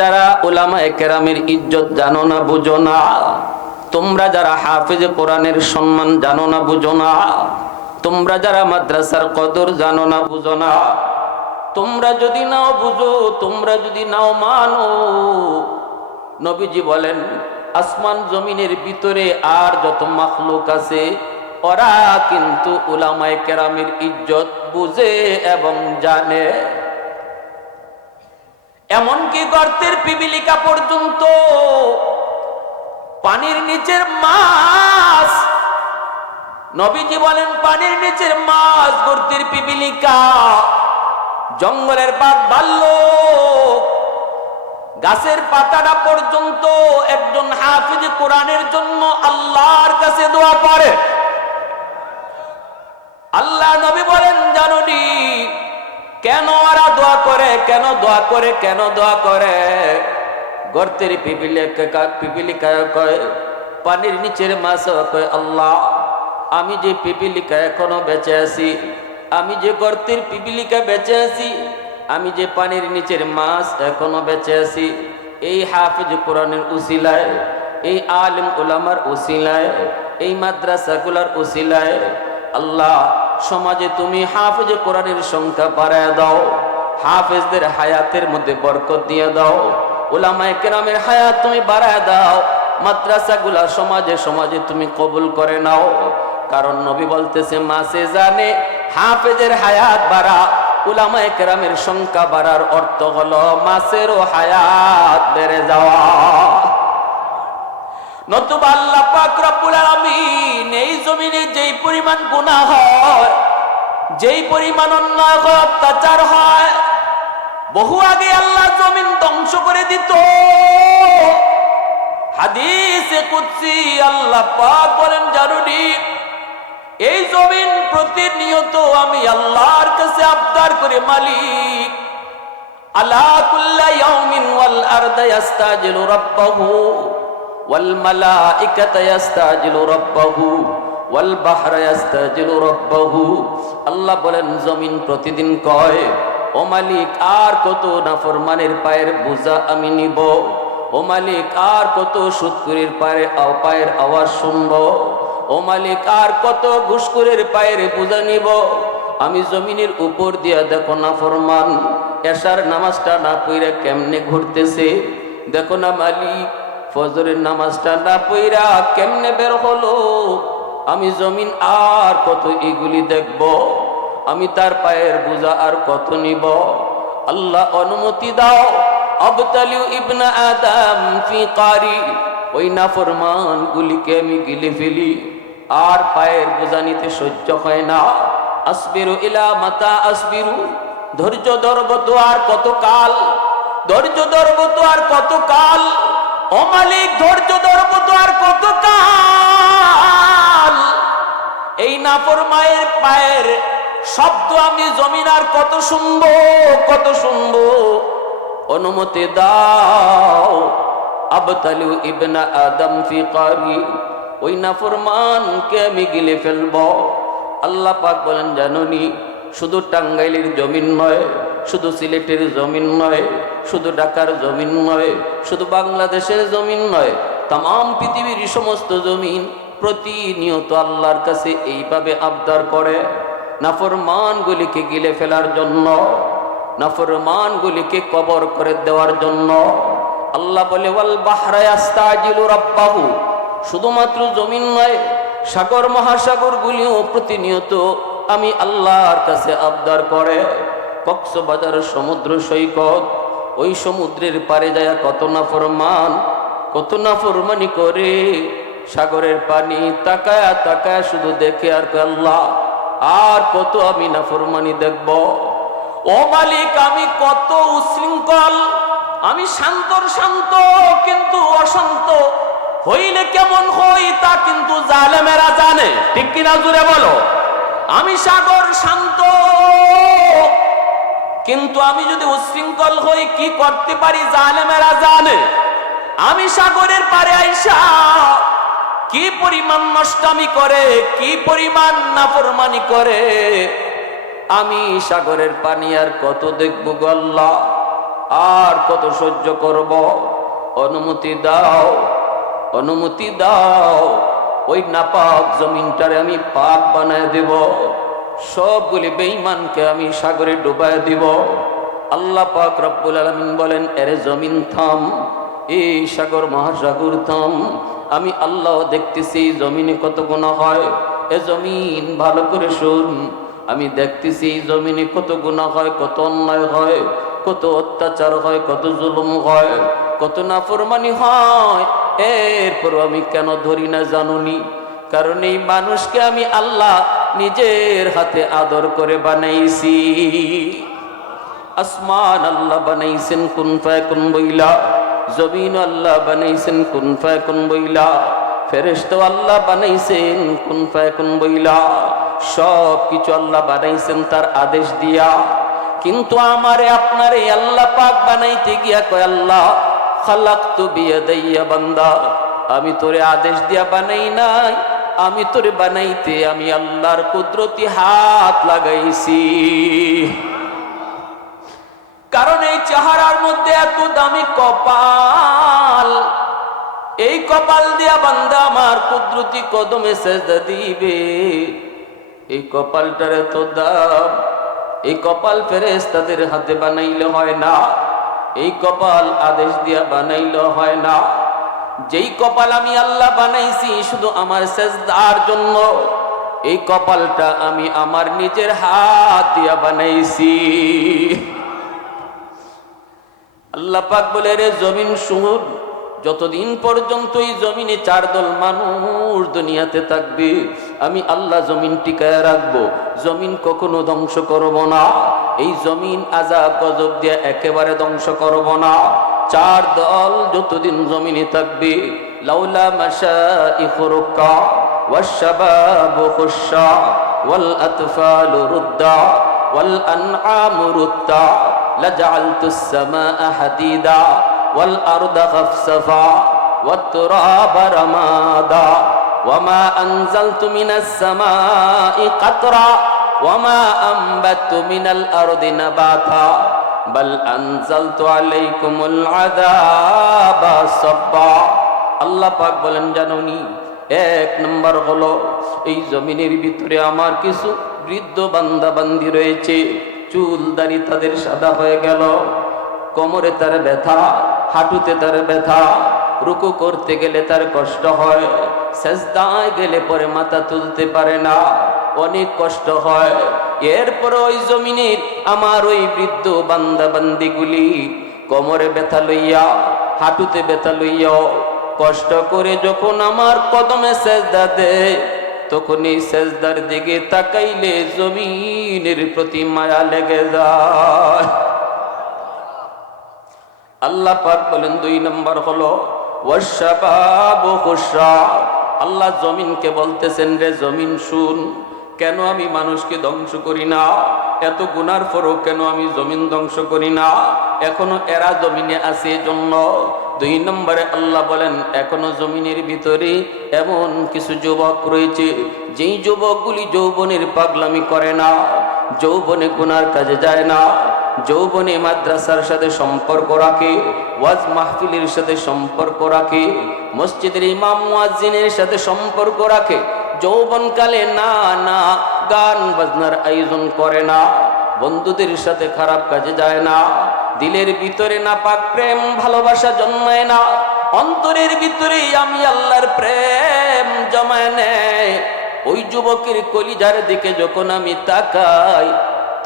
যারা ওলামা কেরামের ইজ্জত জানো না, বুঝো না। তোমরা যারা হাফিজ কোরআনের সম্মান জানো না, বুঝো না। তোমরা যারা মাদ্রাসার কদর জানো না, বুঝো না। তোমরা যদি নাও বুঝো, তোমরা যদি নাও মানো। নবীজি বলেন, আসমান জমিনের ভিতরে আর যত মাখলুক আছে, ওরা কিন্তু উলামায়ে কেরামের ইজ্জত বুঝে এবং জানে। এমনকি গর্তের পিপিলিকা পর্যন্ত পানির নিচের মাছ। নবীজি বলেন, পানির নিচের মাছ, গর্তের পিপিলিকা, জঙ্গলের বাঘ ভাল্লুক গাছের পাতাটা পর্যন্ত একজন হাফিজ কোরআনের জন্য আল্লাহর কাছে দোয়া করে। আল্লাহ নবী দোয়া করে, কেন দোয়া করে? গর্তের পিপিলিকা পিপিলিকা কয়, পানির নিচের মাছ কয়, আল্লাহ, আমি যে পিপিলিকা এখনও বেঁচে আছি, আমি যে গর্তের পিপিলিকা বেঁচে আছি, আমি যে পানির নিচের মাছ এখনও বেঁচে আছি, এই হাফিজ কোরআনের উসিলায়, এই আলিম উলামার উসিলায়, এই মাদ্রাসাগুলার উসিলায়, আল্লাহ, সমাজে তুমি হাফেজ কোরআনের সংখ্যা বাড়ায় দাও। হাফেজদের হায়াতের মধ্যে বরকত দিয়ে দাও। ওলামায়ে কেরামের হায়াত তুমি বাড়ায় দাও। মাদ্রাসাগুলা সমাজে সমাজে তুমি কবুল করে নাও। কারণ নবী বলতেছে মাসে জানে, হাফেজের হায়াত বাড়া, উলামায়ে কেরামের সংখ্যা বাড়ার অর্থ হলো মাসেরও হায়াত বেড়ে যাওয়া। নতুবা আল্লাহ পাক রব্বুল এই জমিনে যেই পরিমাণ গুনাহ হয়, যেই পরিমাণ অন্যায় অত্যাচার হয় বহু আগে আল্লাহ জমিন ধ্বংস করে দিত। হাদিসে কুচ্ছি আল্লাহ পাক বলেন জারুনি এই জমিন প্রতিনিয়ত আমি আল্লাহর কাছে আবদার করে মালিক। কুল্লা আল্লাহ বলেন, জমিন প্রতিদিন কয়? ও মালিক, আর কত নাফরমানের পায়ের বোঝা আমি নিব? ও মালিক, আর কত সুৎকুরের আও পায়ের আওয়াজ শুনব? ও মালিক, আর কত ঘুষকুরের পায়ের বোঝা নিব? আমি জমিনের উপর দিয়া দেখো না ফরমান এশার নামাজটা না পইরা কেমনে ঘুরতেছে? দেখো না মালিক, ফজরের নামাজটা না পইরা কেমনে বের হলো? আমি জমিন আর কত এগুলি দেখব? আমি তার পায়ের বোঝা আর কত নিব? আল্লাহ অনুমতি দাও। আবতালিউ ইবনা আদম ফি কারি। ওই নাফরমান গুলিকে আমি গিলে ফেলি। আর পায়ের বোঝা নিতে সহ্য হয় না। আসবিরু ইলা মাতা আসবিরু। ধৈর্য ধরব তো আর কত কাল? ধৈর্য ধরব তো আর কত কাল? ও মালিক, ধৈর্য ধরব তো আর কত কাল? এই নাফর মায়ের পায়ের শব্দ আমি জমিন আর কত শুনব কত শুনব অনুমতি দাও। আবতালু ইবনা আদম ফি কারি। ওই নাফরমানকে আমি গিলে ফেলব। আল্লাহ পাক বলেন, জাননি, শুধু টাঙ্গাইলের জমিন নয়, শুধু সিলেটের জমিন নয়, শুধু ঢাকার জমিন নয়, শুধু বাংলাদেশের জমিন নয় তাম পৃথিবীর সমস্ত জমিন প্রতিনিয়ত আল্লাহর কাছে এইভাবে আবদার করে। নাফরমানগুলিকে গিলে ফেলার জন্য, নাফরমানগুলিকে কবর করে দেওয়ার জন্য। আল্লাহ বলে, ওয়াল শুধুমাত্র জমিন নয়, সাগর মহাসাগর গুলিও প্রতিনিয়ত আমি আল্লাহর কাছে আবদার করে। কক্সবাজার সমুদ্র সৈকত, ওই সমুদ্রের পারে যায় কত না ফরমান কত না ফরমানি করে সাগরের পানি তাকায়া তাকায়া শুধু দেখে আর আল্লাহ আর কত আমি না ফরমানি দেখব? ও মালিক, আমি কত উশৃঙ্খল। আমি শান্তর শান্ত, কিন্তু অশান্ত। হইলে কেমন হই তা কিন্তু জালেমেরা জানে। ঠিক কিনা জুড়ে বলো? আমি সাগর শান্ত। কিন্তু আমি যদি উশৃঙ্খল হই, কি করতে পারি জালেমেরা জানে। আমি সাগরের পারে আইসা কি পরিমাণ নষ্টামি করে, কি পরিমাণ নাফরমানি করে? আমি সাগরের পানি আর কত দেখব গল্লা আর কত সহ্য করব? অনুমতি দাও অনুমতি দাও। ওই নাপাক জমিনটারে আমি পাক বানায় দেব। সবগুলি বেঈমানকে আমি সাগরে ডুবায় দিব। আল্লাহ পাক রব্বুল আলমিন বলেন, এরে জমিন থাম, এই সাগর মহাসাগর থাম আমি আল্লাহ দেখতেছি, জমিনে কত গুণা হয়। এ জমিন ভালো করে শুন। আমি দেখতেছি, জমিনে কত গুণা হয়, কত অন্যায় হয়, কত অত্যাচার হয়, কত জুলুম হয়, কত নাফরমানি হয়। এরপর আমি কেন ধরি না জানুনি? কারণ এই মানুষকে আমি আল্লাহ নিজের হাতে আদর করে বানাইছি। আসমান আল্লাহ বানাইছেন কুন কোন বইলা জমিন আল্লাহ বানাইছেন, কুন কোন বইলা ফেরেস্ত আল্লাহ বানাইছেন, কুন কোন বইলা সব কিছু আল্লাহ বানাইছেন তার আদেশ দিয়া। কিন্তু আমারে, আপনারে আল্লাহ পাক বানাইতে গিয়া কয়, আল্লাহ, খালাকতু বিয়াদাইয়া বান্দা, আমি তোরে আদেশ দিয়া বানাই নাই, আমি তোরে বানাইতে আমি আল্লাহর কুদরতি হাত লাগাইছি। কারণ এই চেহারার মধ্যে এত দামি কপাল। এই কপাল দিয়া বান্দা আমার কুদরতি কদমে সেজদা দিবে। এই কপালটার এত দাম, এই কপাল ফেরেস তাদের হাতে বানাইলে হয় না। এই কপাল আদেশ দিয়া বানাইলে হয় না। যেই কপাল আমি আল্লাহ বানাইছি শুধু আমার সেজদার জন্য, এই কপালটা আমি আমার নিজের হাত দিয়া বানাইছি। আল্লাহ পাক বলে রে জমিন শুন যতদিন পর্যন্ত এই জমিনে চার দল মানুষ দুনিয়াতে থাকবে আমি আল্লাহ জমিন টিকায় রাখবো জমিন কখনো ধ্বংস করব না এই জমিন আজাব গজব দিয়ে একেবারে ধ্বংস করব না চার দল যতদিন জমিনে থাকবে লাউলা মাসা ইফরুকা والشباب خشا والأطفال ردا والأنعام ردا لجعلت السماء حديدا والأرض خفصفا والتراب رمادا وما أنزلت من السماء قطرا وما أنبت من الأرض نباتا بل أنزلت عليكم العذاب صبا আল্লাহ পাক বলেন জাননি এক নম্বর হলো এই জমিনের ভিতরে আমার কিছু বৃদ্ধ বান্দা বান্দি রয়েছে চুল দাড়ি তাদের সাদা হয়ে গেল। কোমরে তার ব্যথা, হাঁটুতে তার ব্যথা। রুকু করতে গেলে তার কষ্ট হয়, সেজদায় গেলে পরে মাথা তুলতে পারে না, অনেক কষ্ট হয়। এরপর ওই জমিনের আমার ওই বৃদ্ধ বান্দা বান্দিগুলি কোমরে ব্যথা লইয়া, হাঁটুতে ব্যথা লইয়া কষ্ট করে যখন আমার কদমে সেজদা দেয় তখন এই সেজদার দিকে তাকাইলে জমিনের প্রতি মায়া লেগে যায়। আল্লাহ পাক বলেন, দুই নম্বর হলো ওয়াশাবাবু খুশরা। আল্লাহ জমিনকে বলতেছেন, রে জমিন শুন। কেন আমি মানুষকে ধ্বংস করি না? এত গুনার পরও কেন আমি জমিন ধ্বংস করি না? এখনও এরা জমিনে আছে জন্য দুই নম্বরে আল্লাহ বলেন, এখনও জমিনের ভিতরে এমন কিছু যুবক রয়েছে, যেই যুবকগুলি যৌবনের পাগলামি করে না, যৌবনে গুনার কাজে যায় না, যৌবনে মাদ্রাসার সাথে সম্পর্ক রাখে, ওয়াজ মাহফিলের সাথে সম্পর্ক রাখে, মসজিদের ইমাম মুয়াজ্জিনের সাথে সম্পর্ক রাখে। যৌবনকালে না না, গান বাজনার আয়োজন করে না। বন্ধুদের সাথে খারাপ কাজে যায় না। দিলের ভিতরে না পাক প্রেম, ভালোবাসা জন্মায় না। অন্তরের ভিতরে আমি আল্লাহর প্রেম জমায় নেয় ওই যুবকের কলিজার দিকে যখন আমি তাকাই,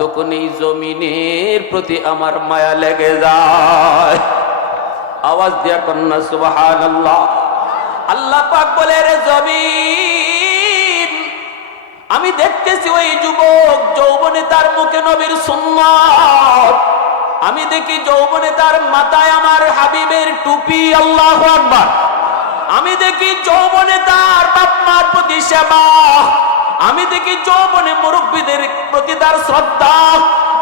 তখন এই জমিনের প্রতি আমার মায়া লেগে যায়। আওয়াজ দিয়া কন্যা সুবাহান আল্লাহ আল্লাহ পাক বলে, রে জমিন আমি দেখতেছি ওই যুবক যৌবনে তার মুখে নবীর সুন্নাত। আমি দেখি যৌবনে তার মাথায় আমার হাবিবের টুপি, আল্লাহ আকবার। আমি দেখি যৌবনে তার বাপ মার প্রতি সেবা। আমি দেখি যৌবনে মুরব্বীদের প্রতি তার শ্রদ্ধা।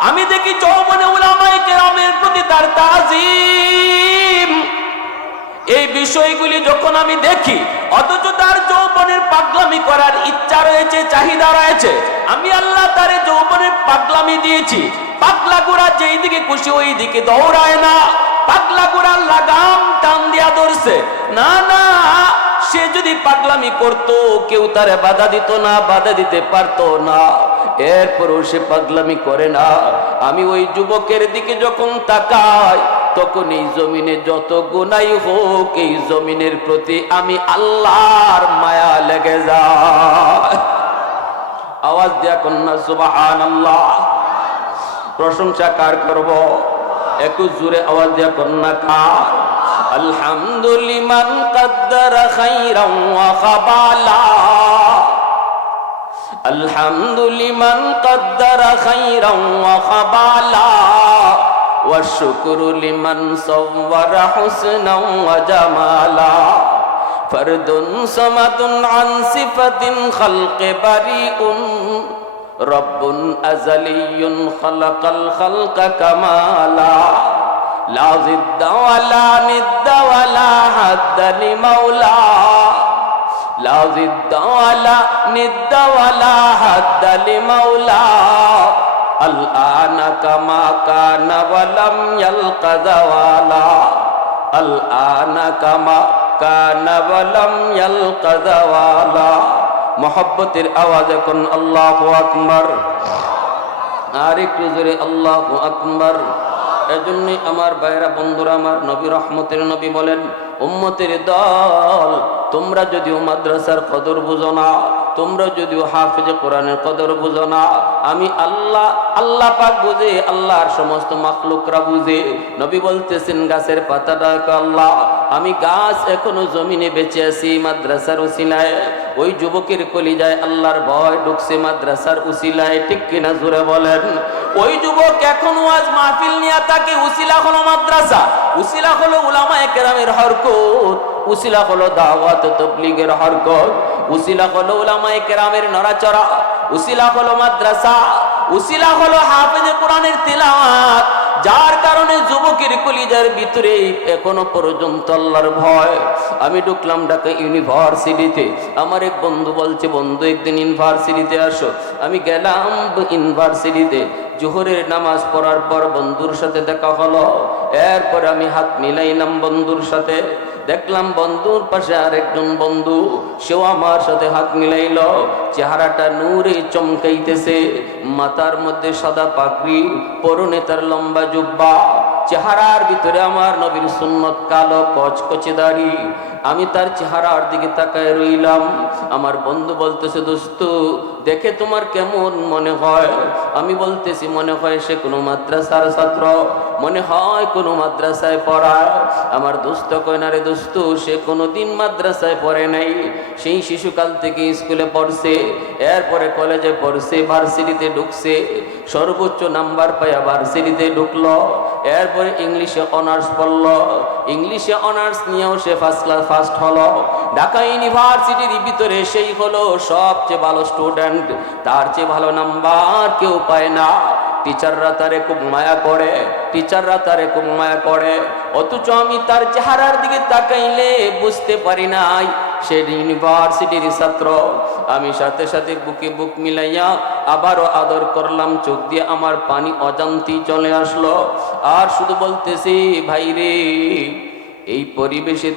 আমি দেখি যৌবনে উলামায়ে কেরামের প্রতি তার তাজিম। এই বিষয়গুলি যখন আমি দেখি অথচ তার যৌবনের পাগলামি করার ইচ্ছা রয়েছে, চাহিদা রয়েছে। আমি আল্লাহ তারে যৌবনের পাগলামি দিয়েছি। পাগলা গুড়া যেই দিকে খুশি, ওই দিকে দৌড়ায় না। পাগলা গুড়ার লাগাম টান দিয়া ধরছে না না, সে যদি পাগলামি করত, কেউ তারে বাধা দিত না, বাধা দিতে পারতো না। এরপরও সে পাগলামি করে না। আমি ওই যুবকের দিকে যখন তাকাই তখন এই জমিনে যত গুনাই হোক, এই জমিনের প্রতি আমি আল্লাহর মায়া লেগে যায়। আওয়াজ দিয়া কন্যা সুবাহান আল্লাহ প্রশংসা কার করব? একটু জুড়ে আওয়াজ দিয়া কন্যা, কার? আলহামদুলিমান কদ্দার খাইরাম ওয়া খাবালা। আলহামদুলিমান কদ্দার খাইরাম ওয়া খাবালা। والشكر لمن صور حسنا وجمالا. فرد صمد عن صفة خلق بريء. رب أزلي خلق الخلق كمالا. لا ضد ولا ند ولا حد لمولا. لا ضد ولا ند ولا حد لمولا. الآن كما كان ولم يلق زوالا الآن كما كان ولم يلق زوالا মহব্বতের আওয়াজ এখন আল্লাহ আকবর আর একটু জোরে আল্লাহ আকবর এজন্যই আমার বাইরা বন্ধুরা আমার নবী রহমতের নবী বলেন উম্মতের দল তোমরা যদিও মাদ্রাসার কদর বুঝো না, তোমরা যদিও হাফেজে কোরআনের কদর বুঝো না, আমি আল্লাহ আল্লাহ পাক বুঝে, আল্লাহর সমস্ত মাখলুকরা বুঝে। নবী বলতেছেন, গাছের পাতাটা আল্লাহ, আমি গাছ এখনও জমিনে বেঁচে আছি মাদ্রাসার উসিলায়। ওই যুবকের কলিজায় আল্লাহর ভয় ঢুকছে মাদ্রাসার উসিলায়। ঠিক কিনা জুড়ে বলেন। ওই যুবক এখন আজ মাহফিল নিয়ে তাকে উসিলা হলো মাদ্রাসা, উসিলা হলো উলামায়ে কেরামের হরকত। উসিলা হলো দাওয়াত তবলিগের হরকত, উসিলা হলো উলামায়ে কেরামের নড়াচড়া, উসিলা হলো মাদ্রাসা, উসিলা হলো হাফেজে কোরআনের তিলাওয়াত, যার কারণে যুবকের কলিজার ভিতরে এখনও পর্যন্ত আল্লাহর ভয়। আমি ঢুকলাম ঢাকা ইউনিভার্সিটিতে, আমার এক বন্ধু বলছে, বন্ধু, একদিন ইউনিভার্সিটিতে আসো। আমি গেলাম ইউনিভার্সিটিতে, জোহরের নামাজ পড়ার পর বন্ধুর সাথে দেখা হলো। এরপর আমি হাত মিলাইলাম বন্ধুর সাথে। দেখলাম বন্ধুর পাশে আরেকজন বন্ধু, সেও আমার সাথে হাত মিলাইল, চেহারাটা নূরে চমকাইতেছে, মাথার মধ্যে সাদা পাগড়ি, পরনে তার লম্বা জুব্বা, চেহারার ভিতরে আমার নবীর সুন্নত কালো কচকচে দাড়ি আমি তার চেহারার দিকে তাকায় রইলাম। আমার বন্ধু বলতেছে, দোস্ত, দেখে তোমার কেমন মনে হয়? আমি বলতেছি, মনে হয় সে কোনো মাদ্রাসার ছাত্র। মনে হয় কোনো মাদ্রাসায় পড়ায়। আমার দোস্ত কয়নারে দোস্ত, সে কোনো দিন মাদ্রাসায় পড়ে নাই। সেই শিশুকাল থেকে স্কুলে পড়ছে, এরপরে কলেজে পড়ছে, ভার্সিটিতে ঢুকছে। সর্বোচ্চ নাম্বার পাইয়া ভার্সিটিতে ঢুকলো, এরপরে ইংলিশে অনার্স পড়ল। ইংলিশে অনার্স নিয়েও সে ফার্স্ট ক্লাস ফার্স্ট হলো। ঢাকা ইউনিভার্সিটির ভিতরে সেই হলো সবচেয়ে ভালো স্টুডেন্ট তার চেয়ে ভালো নাম্বার কেউ পায় না। টিচাররা তারে খুব মায়া করে টিচাররা তারে খুব মায়া করে। অথচ আমি তার চেহারার দিকে তাকাইলে বুঝতে পারি নাই। সে ইউনিভার্সিটির ছাত্র। আমি সাথে সাথে বুকে বুক মিলাইয়া আবারও আদর করলাম, চোখ দিয়ে আমার পানি অজান্তি চলে আসলো। আর শুধু বলতেছি, ভাইরে, এই পরিবেশে